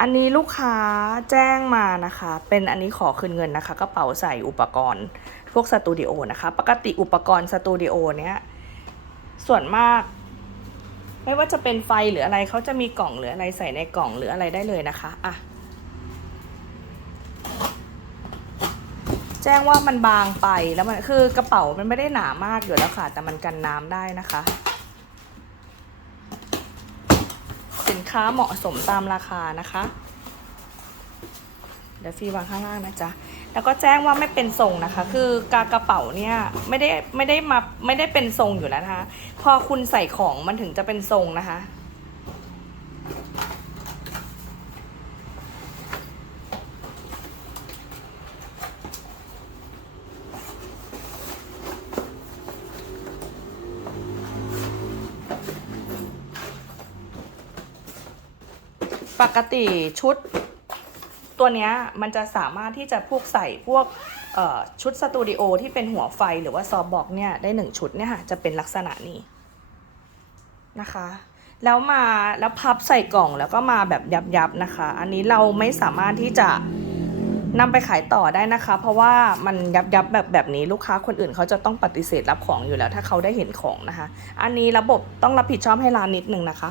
อันนี้ลูกค้าแจ้งมานะคะ เป็นอันนี้ขอคืนเงินนะคะกระเป๋าใส่อุปกรณ์ พวกสตูดิโอนะคะ ปกติอุปกรณ์สตูดิโอเนี้ยส่วนมาก ไม่ว่าจะเป็นไฟหรืออะไรเขาจะมีกล่องหรืออะไรใส่ในกล่องหรืออะไรได้เลยนะคะอะแจ้งว่ามันบางไปแล้วมันคือกระเป๋ามันไม่ได้หนามากอยู่แล้วค่ะ แต่มันกันน้ำได้นะคะ สินค้าเหมาะสมตามราคานะคะ เดี๋ยวฟีวางข้างล่างนะจ๊ะ แล้วก็แจ้งว่าไม่เป็นทรงนะคะ คือกากระเป๋าเนี่ยไม่ได้ไม่ได้มาไม่ได้เป็นทรงอยู่แล้วนะคะ พอคุณใส่ของมันถึงจะเป็นทรงนะคะ ปกติชุดตัวเนี้ยมันจะสามารถที่จะพวกใส่พวกชุดสตูดิโอที่เป็นหัวไฟหรือว่าซอฟต์บ็อกเนี่ยได้หนึ่งชุดเนี่ยค่ะจะเป็นลักษณะนี้นะคะ แล้วมาแล้วพับใส่กล่องแล้วก็มาแบบยับๆนะคะ อันนี้เราไม่สามารถที่จะนำไปขายต่อได้นะคะ เพราะว่ามันยับๆแบบแบบนี้ลูกค้าคนอื่นเขาจะต้องปฏิเสธรับของอยู่แล้ว ถ้าเขาได้เห็นของนะคะ อันนี้ระบบต้องรับผิดชอบให้ร้านนิดนึงนะคะ